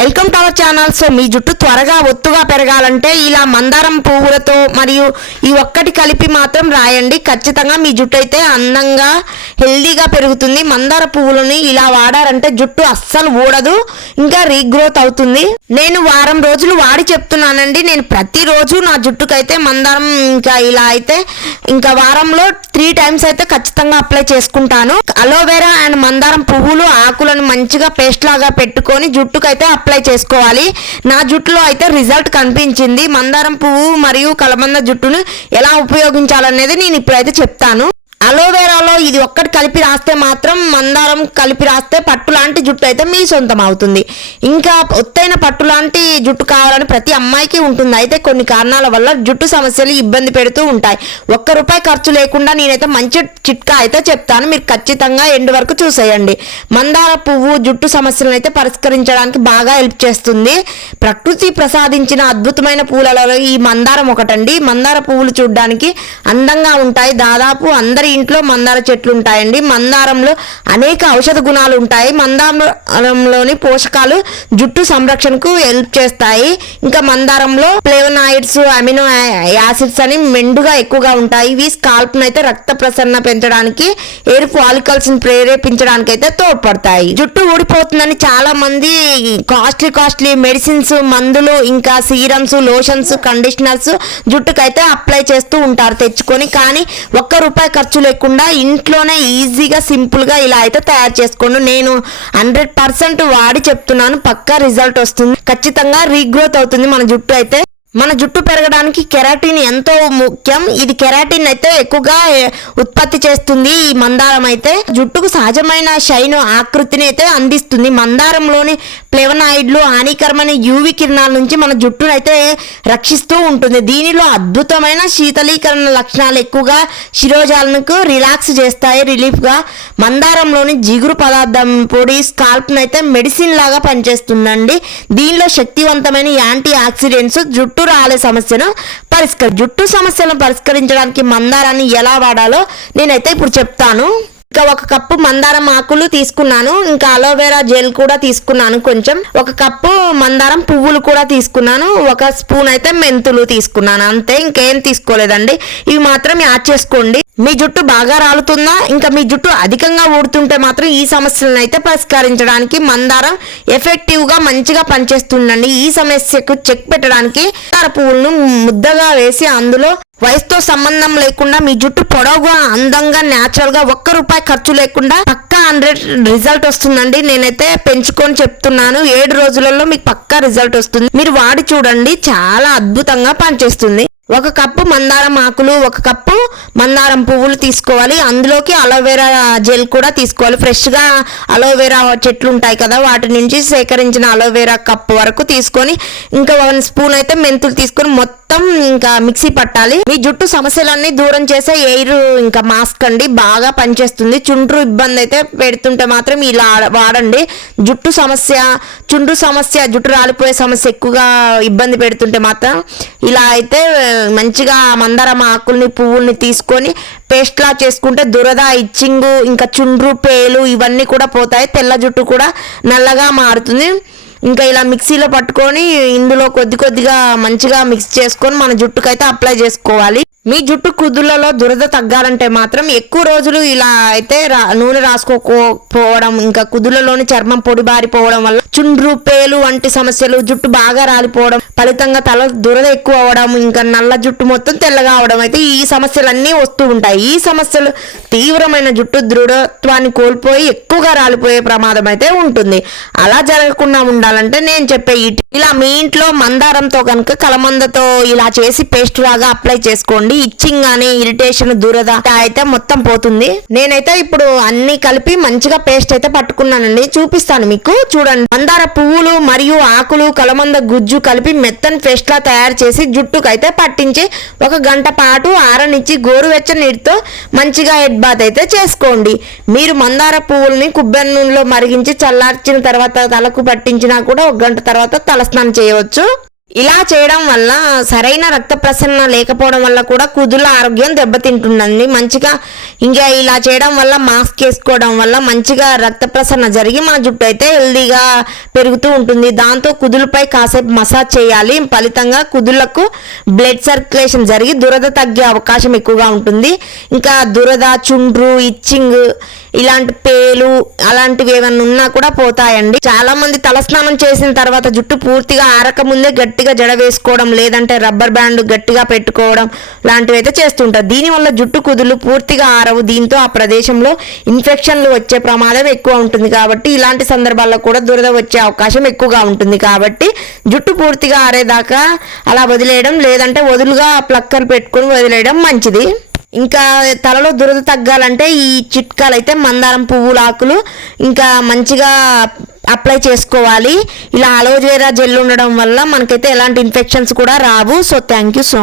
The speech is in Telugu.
Welcome to our channel so మీ జుట్టు త్వరగా ఒత్తుగా పెరగాలంటే ఇలా మందారం పువ్వులతో మరియు ఈ ఒక్కటి కలిపి మాత్రం రాయండి. ఖచ్చితంగా మీ జుట్టు అయితే అందంగా హెల్దీగా పెరుగుతుంది. మందార పువ్వులని ఇలా వాడారంటే జుట్టు అస్సలు ఊడదు. ఇంకా రీగ్రోత్ అవుతుంది. నేను వారం రోజులు వాడి చెప్తున్నానండి. నేను ప్రతిరోజు నా జుట్టుకైతే మందారం ఇంకా ఇలా అయితే ఇంకా వారంలో త్రీ టైమ్స్ అయితే ఖచ్చితంగా అప్లై చేసుకుంటాను. అలోవెరా అండ్ మందారం పువ్వులు ఆకులను మంచిగా పేస్ట్ లాగా పెట్టుకొని జుట్టుకైతే అప్లై చేసుకోవాలి. నా జుట్టులో అయితే రిజల్ట్ కనిపించింది. మందారం పువ్వు మరియు కలబంద జుట్టును ఎలా ఉపయోగించాలనేది నేను ఇప్పుడైతే చెప్తాను. అలోవెరాలో ఇది ఒక్కటి కలిపి రాస్తే మాత్రం మందారం కలిపి రాస్తే పట్టు లాంటి జుట్టు అయితే మీ సొంతం అవుతుంది. ఇంకా ఒత్తైన పట్టు లాంటి జుట్టు కావాలని ప్రతి అమ్మాయికి ఉంటుంది. అయితే కొన్ని కారణాల వల్ల జుట్టు సమస్యలు ఇబ్బంది పెడుతూ ఉంటాయి. ఒక్క రూపాయి ఖర్చు లేకుండా నేనైతే మంచి చిట్కా అయితే చెప్తాను. మీరు ఖచ్చితంగా ఎండ్ వరకు చూసేయండి. మందార పువ్వు జుట్టు సమస్యలను అయితే పరిష్కరించడానికి బాగా హెల్ప్ చేస్తుంది. ప్రకృతి ప్రసాదించిన అద్భుతమైన పూలలో ఈ మందారం ఒకటండి. మందార పువ్వులు చూడడానికి అందంగా ఉంటాయి. దాదాపు అందరి ఇంట్లో మందార చెట్లు ఉంటాయండి. మందారంలో అనేక ఔషధ గుణాలు ఉంటాయి. మందారంలోని పోషకాలు జుట్టు సంరక్షణకు హెల్ప్ చేస్తాయి. ఇంకా మందారంలో ఫ్లేవనాయిడ్స్ అమినో యాసిడ్స్ అని మెండుగా ఎక్కువగా ఉంటాయి. ఇవి స్కాల్ప్ అయితే రక్త ప్రసరణ పెంచడానికి ఎయిర్ ఫాలికల్స్ ప్రేరేపించడానికి అయితే తోడ్పడతాయి. జుట్టు ఊడిపోతుందని చాలా మంది కాస్ట్లీ కాస్ట్లీ మెడిసిన్స్ మందులు ఇంకా సీరమ్స్ లోషన్స్ కండిషనర్స్ జుట్టుకైతే అప్లై చేస్తూ ఉంటారు తెచ్చుకొని. కానీ ఒక్క రూపాయి ఖర్చు లేకుండా ఇంట్లోనే ఈజీగా సింపుల్గా ఇలా అయితే తయారు చేసుకోండి. నేను హండ్రెడ్ పర్సెంట్ వాడి చెప్తున్నాను. పక్కా రిజల్ట్ వస్తుంది. ఖచ్చితంగా రీగ్రోత్ అవుతుంది మన జుట్టు అయితే. మన జుట్టు పెరగడానికి కెరాటిన్ ఎంతో ముఖ్యం. ఇది కెరాటిన్ అయితే ఎక్కువగా ఉత్పత్తి చేస్తుంది ఈ మందారం అయితే. జుట్టుకు సహజమైన షైన్ ఆకృతిని అయితే అందిస్తుంది. మందారంలోని ప్లెవనాయిడ్లు హానికరమైన యూవి కిరణాల నుంచి మన జుట్టును అయితే రక్షిస్తూ ఉంటుంది. దీనిలో అద్భుతమైన శీతలీకరణ లక్షణాలు ఎక్కువగా శిరోజాలకు రిలాక్స్ చేస్తాయి. రిలీఫ్గా మందారంలోని జిగురు పదార్థం పొడి స్కాల్ప్ను అయితే మెడిసిన్ లాగా పనిచేస్తుందండి. దీనిలో శక్తివంతమైన యాంటీ ఆక్సిడెంట్స్ జుట్టు రాలే సమస్యను పరిష్కరి జుట్టు సమస్యలను పరిష్కరించడానికి మందారాన్ని ఎలా వాడాలో నేనైతే ఇప్పుడు చెప్తాను. ఇంకా ఒక కప్పు మందారం ఆకులు తీసుకున్నాను. ఇంకా అలోవెరా జెల్ కూడా తీసుకున్నాను కొంచెం. ఒక కప్పు మందారం పువ్వులు కూడా తీసుకున్నాను. ఒక స్పూన్ అయితే మెంతులు తీసుకున్నాను. అంతే ఇంకేం తీసుకోలేదండి. ఇవి మాత్రం యాడ్ చేసుకోండి. మీ జుట్టు బాగా రాలుతుందా? ఇంకా మీ జుట్టు అధికంగా ఊడుతుంటే మాత్రం ఈ సమస్యలను అయితే పరిష్కరించడానికి మందారం ఎఫెక్టివ్గా మంచిగా పనిచేస్తుందండి. ఈ సమస్యకు చెక్ పెట్టడానికి మందార పువ్వులను ముద్దగా వేసి అందులో వయసుతో సంబంధం లేకుండా మీ జుట్టు పొడవుగా అందంగా న్యాచురల్గా ఒక్క రూపాయి ఖర్చు లేకుండా పక్కా హండ్రెడ్ రిజల్ట్ వస్తుందండి. నేనైతే పెంచుకొని చెప్తున్నాను. ఏడు రోజులలో మీకు పక్కా రిజల్ట్ వస్తుంది. మీరు వాడి చూడండి. చాలా అద్భుతంగా పనిచేస్తుంది. ఒక కప్పు మందారం ఆకులు ఒక కప్పు మందారం పువ్వులు తీసుకోవాలి. అందులోకి అలోవెరా జెల్ కూడా తీసుకోవాలి. ఫ్రెష్గా అలోవెరా చెట్లు ఉంటాయి కదా వాటి నుంచి సేకరించిన అలోవెరా కప్పు వరకు తీసుకొని ఇంకా వన్ స్పూన్ అయితే మెంతులు తీసుకొని మొత్తం ఇంకా మిక్సీ పట్టాలి. మీ జుట్టు సమస్యలన్నీ దూరం చేసే ఎయిర్ ఇంకా మాస్క్ అండి బాగా పనిచేస్తుంది. చుండ్రు ఇబ్బంది అయితే పెడుతుంటే మాత్రం ఇలా వాడండి. జుట్టు సమస్య చుండ్రు సమస్య జుట్టు రాలిపోయే సమస్య ఎక్కువగా ఇబ్బంది పెడుతుంటే మాత్రం ఇలా అయితే మంచిగా మందారం ఆకుల్ని పువ్వుల్ని తీసుకొని పేస్ట్లా చేసుకుంటే దురద ఇచ్చింగు ఇంకా చుండ్రు పేలు ఇవన్నీ కూడా పోతాయి. తెల్ల జుట్టు కూడా నల్లగా మారుతుంది. ఇంకా ఇలా మిక్సీలో పట్టుకొని ఇందులో కొద్ది కొద్దిగా మంచిగా మిక్స్ చేసుకొని మన జుట్టుకైతే అప్లై చేసుకోవాలి. మీ జుట్టు కుదులలో దురద తగ్గాలంటే మాత్రం ఎక్కువ రోజులు ఇలా అయితే రా- నూనె రాసుకోకపోవడం ఇంకా కుదులలోని చర్మం పొడి బారిపోవడం వల్ల చుండ్రు పేలు వంటి సమస్యలు జుట్టు బాగా రాలిపోవడం ఫలితంగా తల దురద ఎక్కువ అవడం ఇంకా నల్ల జుట్టు మొత్తం తెల్లగా అవడం అయితే ఈ సమస్యలన్నీ వస్తూ ఉంటాయి. ఈ సమస్యలు తీవ్రమైన జుట్టు దృఢత్వాన్ని కోల్పోయి ఎక్కువగా రాలిపోయే ప్రమాదం అయితే ఉంటుంది. అలా జరగకుండా ఉండాలంటే నేను చెప్పే ఇలా మీ ఇంట్లో మందారంతో కనుక కలమందతో ఇలా చేసి పేస్ట్ లాగా అప్లై చేసుకోండి. ఇచ్చింగ్ కానీ ఇరిటేషన్ దురద అయితే మొత్తం పోతుంది. నేనైతే ఇప్పుడు అన్ని కలిపి మంచిగా పేస్ట్ అయితే పట్టుకున్నానండి. చూపిస్తాను మీకు. చూడండి. మందార పువ్వులు మరియు ఆకులు కలమంద గుజ్జు కలిపి మెత్తని పేస్ట్ లా తయారు చేసి జుట్టుకు అయితే పట్టించి ఒక గంట పాటు ఆరనిచ్చి గోరువెచ్చని నీటితో మంచిగా హెడ్ బాత్ అయితే చేసుకోండి. మీరు మందార పువ్వుల్ని కొబ్బరి నూనెలో మరిగించి చల్లార్చిన తర్వాత తలకు పట్టించినా కూడా ఒక గంట తర్వాత తలస్నానం చేయవచ్చు. ఇలా చేయడం వల్ల సరైన రక్త ప్రసరణ లేకపోవడం వల్ల కూడా కుదుల ఆరోగ్యం దెబ్బతింటుందండి. మంచిగా ఇంకా ఇలా చేయడం వల్ల మాస్క్ వేసుకోవడం వల్ల మంచిగా రక్త ప్రసరణ జరిగి మన జుట్టు అయితే హెల్దీగా పెరుగుతూ ఉంటుంది. దాంతో కుదులపై కాసేపు మసాజ్ చేయాలి. ఫలితంగా కుదులకు బ్లడ్ సర్క్యులేషన్ జరిగి దురద తగ్గే అవకాశం ఎక్కువగా ఉంటుంది. ఇంకా దురద చుండ్రు ఇచ్చింగ్ ఇలాంటి పేలు అలాంటివి ఏమైనా ఉన్నా కూడా పోతాయండి. చాలా మంది తలస్నానం చేసిన తర్వాత జుట్టు పూర్తిగా ఆరక ముందే గట్టిగా జడ వేసుకోవడం లేదంటే రబ్బర్ బ్యాండ్ గట్టిగా పెట్టుకోవడం లాంటివి అయితే చేస్తుంటారు. దీనివల్ల జుట్టు కుదులు పూర్తిగా ఆరవు. దీంతో ఆ ప్రదేశంలో ఇన్ఫెక్షన్లు వచ్చే ప్రమాదం ఎక్కువ ఉంటుంది కాబట్టి ఇలాంటి సందర్భాల్లో కూడా దురద వచ్చే అవకాశం ఎక్కువగా ఉంటుంది కాబట్టి జుట్టు పూర్తిగా ఆరేదాకా అలా వదిలేయడం లేదంటే వదులుగా ప్లక్కర్ పెట్టుకుని వదిలేయడం మంచిది. ఇంకా తలలో దురద తగ్గాలంటే ఈ చిట్కాలు అయితే మందారం పువ్వుల ఆకులు ఇంకా మంచిగా అప్లై చేసుకోవాలి. ఇలా అలోవేరా జెల్ ఉండడం వల్ల మనకైతే ఎలాంటి ఇన్ఫెక్షన్స్ కూడా రావు. So thank you so